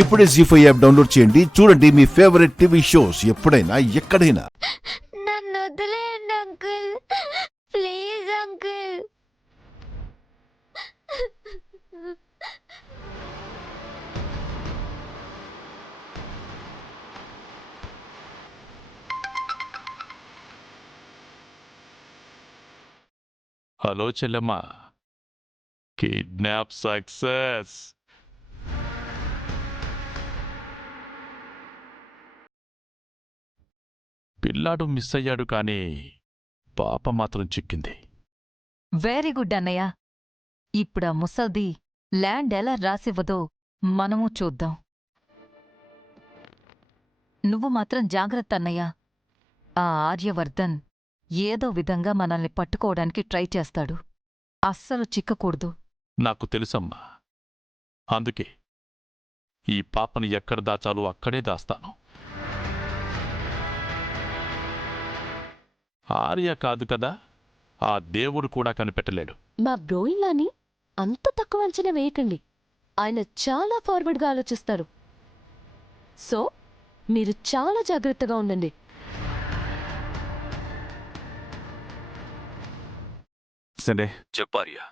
ఇప్పుడే జీ5 app download చేయండి. చూడండి మీ ఫేవరెట్ టీవీ షోస్ ఎప్పుడైనా ఎక్కడైనా. నన్ను వదిలేయండి uncle, please uncle. Hello Chellemma, kidnap success. పిల్లాడు మిస్ అయ్యాడు, కానీ పాప మాత్రం చిక్కింది. వెరీ గుడ్ అన్నయ్య. ఇప్పుడా ముసల్ది ల్యాండ్ ఎలా రాసివ్వదో మనము చూద్దాం. నువ్వు మాత్రం జాగ్రత్త అన్నయ్య. ఆ ఆర్యవర్ధన్ ఏదో విధంగా మనల్ని పట్టుకోవడానికి ట్రై చేస్తాడు. అస్సలు చిక్కకూడదు. నాకు తెలుసమ్మా, అందుకే ఈ పాపని ఎక్కడ దాచాలో అక్కడే దాస్తాను. ఆర్య కాదు కదా, ఆ దేవుడు కూడా కనిపెట్టలేడు. మా బ్రోయిన్లాని అంత తక్కువ అంచనా వేయకండి. ఆయన చాలా ఫార్వర్డ్గా ఆలోచిస్తారు. సో మీరు చాలా జాగ్రత్తగా ఉండండి. సరే చెప్పార్యా.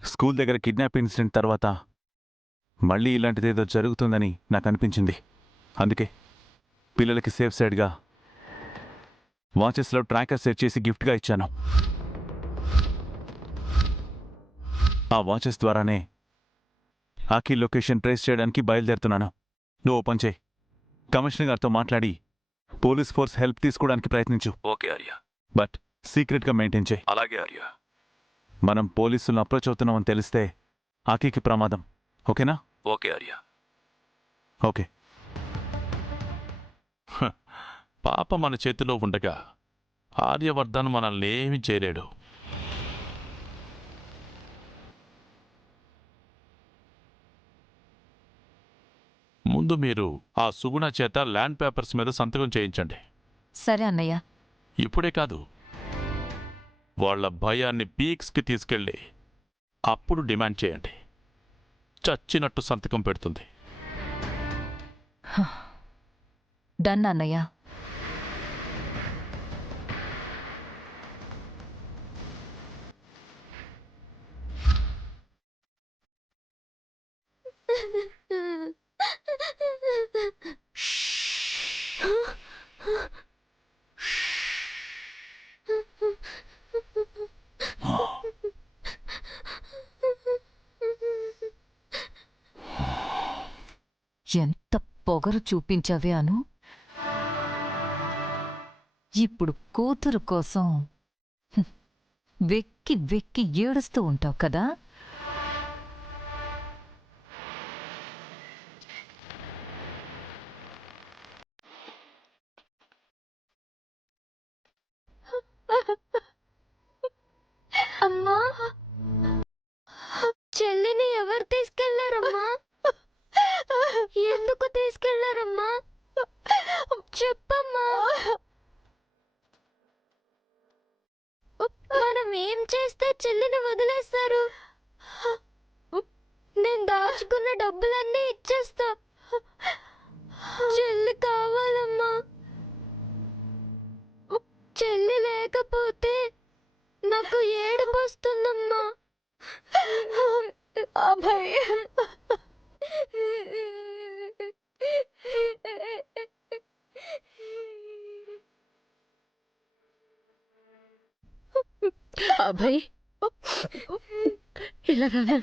స్కూల్ దగ్గర కిడ్నాప్ ఇన్సిడెంట్ తర్వాత మళ్ళీ ఇలాంటిదేదో జరుగుతుందని నాకు అనిపించింది. అందుకే పిల్లలకి సేఫ్ సైడ్గా వాచెస్లో ట్రాకర్ సెట్ చేసి గిఫ్ట్గా ఇచ్చాను. ఆ వాచెస్ ద్వారానే ఆకీ లొకేషన్ ట్రేస్ చేయడానికి బయలుదేరుతున్నాను. నువ్వు ఓపెన్ చేయి. కమిషనర్ గారితో మాట్లాడి పోలీస్ ఫోర్స్ హెల్ప్ తీసుకోవడానికి ప్రయత్నించు. ఓకే ఆర్యా. బట్ సీక్రెట్గా మెయింటైన్ చేయి. అలాగే ఆర్యా. మనం పోలీసులను అప్రోచ్ అవుతున్నామని తెలిస్తే ఆకీకి ప్రమాదం. ఓకేనా? ఓకే ఆర్యా. ఓకే. పాప మన చేతిలో ఉండగా ఆర్యవర్ధన్ మనల్ని ఏమీ చేయలేడు. ముందు మీరు ఆ సుగుణ చేత ల్యాండ్ పేపర్స్ మీద సంతకం చేయించండి. సరే అన్నయ్య. ఇప్పుడే కాదు, వాళ్ల భయాన్ని పీక్స్కి తీసుకెళ్ళి అప్పుడు డిమాండ్ చేయండి. చచ్చినట్టు సంతకం పెడుతుంది. డన్ అన్నయ్య. ఎంత పొగరు చూపించావే అను. ఇప్పుడు కూతురు కోసం వెక్కి వెక్కి ఏడుస్తూ ఉంటావు కదా. అమ్మా, చెల్లిని ఎవరు తీసుకెళ్లారమ్మా? ఎందుకు తీసుకెళ్లారమ్మా? చెప్పమ్మా. మనం ఏం చేస్తే చెల్లిని వదిలేస్తారు? నేను దాచుకున్న డబ్బులన్నీ ఇచ్చేస్తా. చెల్లి కావాలమ్మా. చెల్లి లేకపోతే నాకు ఏడుపు వస్తుందమ్మా. అభయ్, అభయ్, ఇలా రా.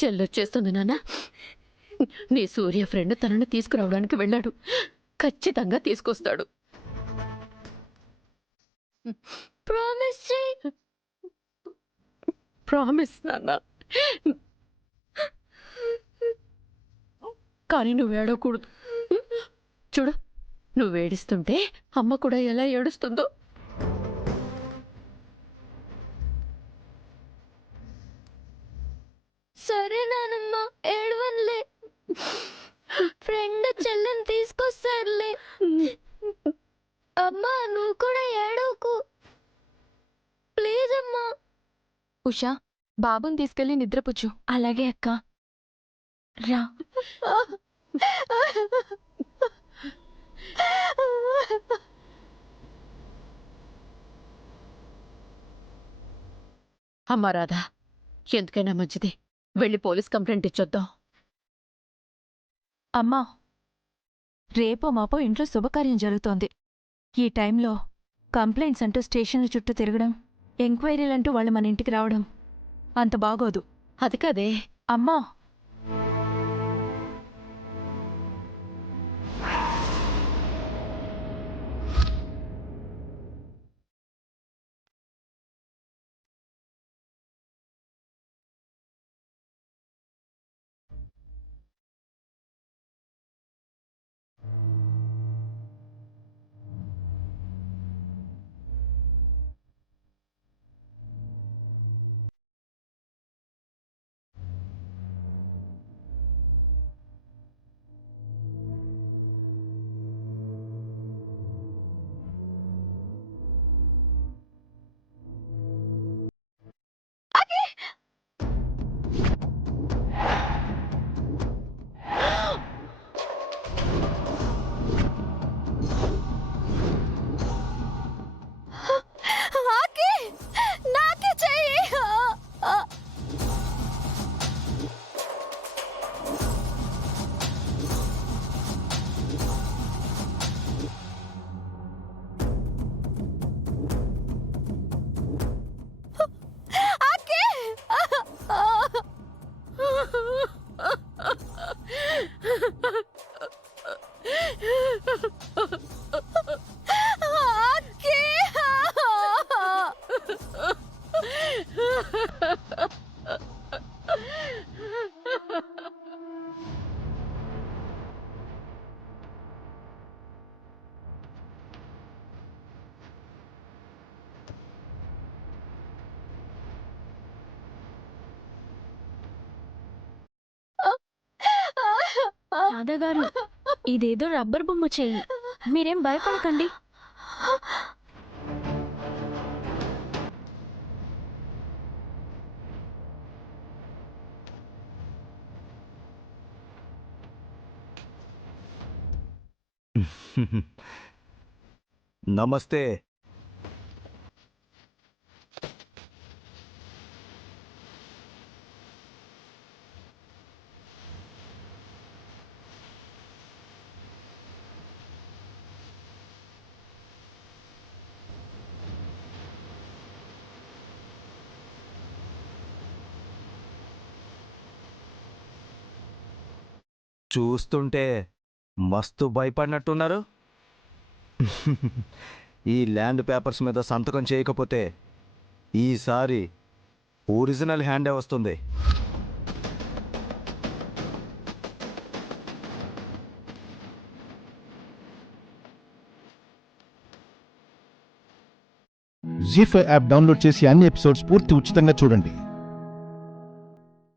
చెల్లొచ్చేస్తుంది నాన్న. నీ సూర్య ఫ్రెండ్ తనని తీసుకురావడానికి వెళ్ళాడు. ఖచ్చితంగా తీసుకొస్తాడు. ప్రామిస్ చెయ్. ప్రామిస్ నాన్న. కానీ నువ్వు ఏడవకూడదు. చూడు, నువ్వు ఏడుస్తుంటే అమ్మ కూడా ఎలా ఏడుస్తుందో. సరే నానమ్మ, ఏడవన్లే. ఫ్రెండ్ చెల్లిని తీసుకొస్తారులే. అమ్మా, నువ్వు కూడా ఏడవకు ప్లీజ్ అమ్మా. ఉషా, బాబుని తీసుకెళ్లి నిద్రపుచ్చు. అలాగే అక్క. రా. అమ్మా రాధా, ఎందుకైనా మంచిది వెళ్ళి పోలీస్ కంప్లైంట్ ఇచ్చొద్దాం. అమ్మా, రేపో మాపో ఇంట్లో శుభకార్యం జరుగుతోంది. ఈ టైంలో కంప్లైంట్స్ అంటూ స్టేషన్ల చుట్టూ తిరగడం, ఎంక్వైరీలంటూ వాళ్ళు మన ఇంటికి రావడం అంత బాగోదు. అది కదే. అమ్మా, నాకే చెయ్యి. రాధగారు, ఇదేదో రబ్బర్ బొమ్మ చెయ్యి, మీరేం భయపడకండి. నమస్తే. చూస్తుంటే మస్తు భయపడినట్టున్నారు. ఈ ల్యాండ్ పేపర్స్ మీద సంతకం చేయకపోతే ఈసారి ఒరిజినల్ హ్యాండే వస్తుంది. జీ5 యాప్ డౌన్లోడ్ చేసి అన్ని ఎపిసోడ్స్ పూర్తి ఉచితంగా చూడండి.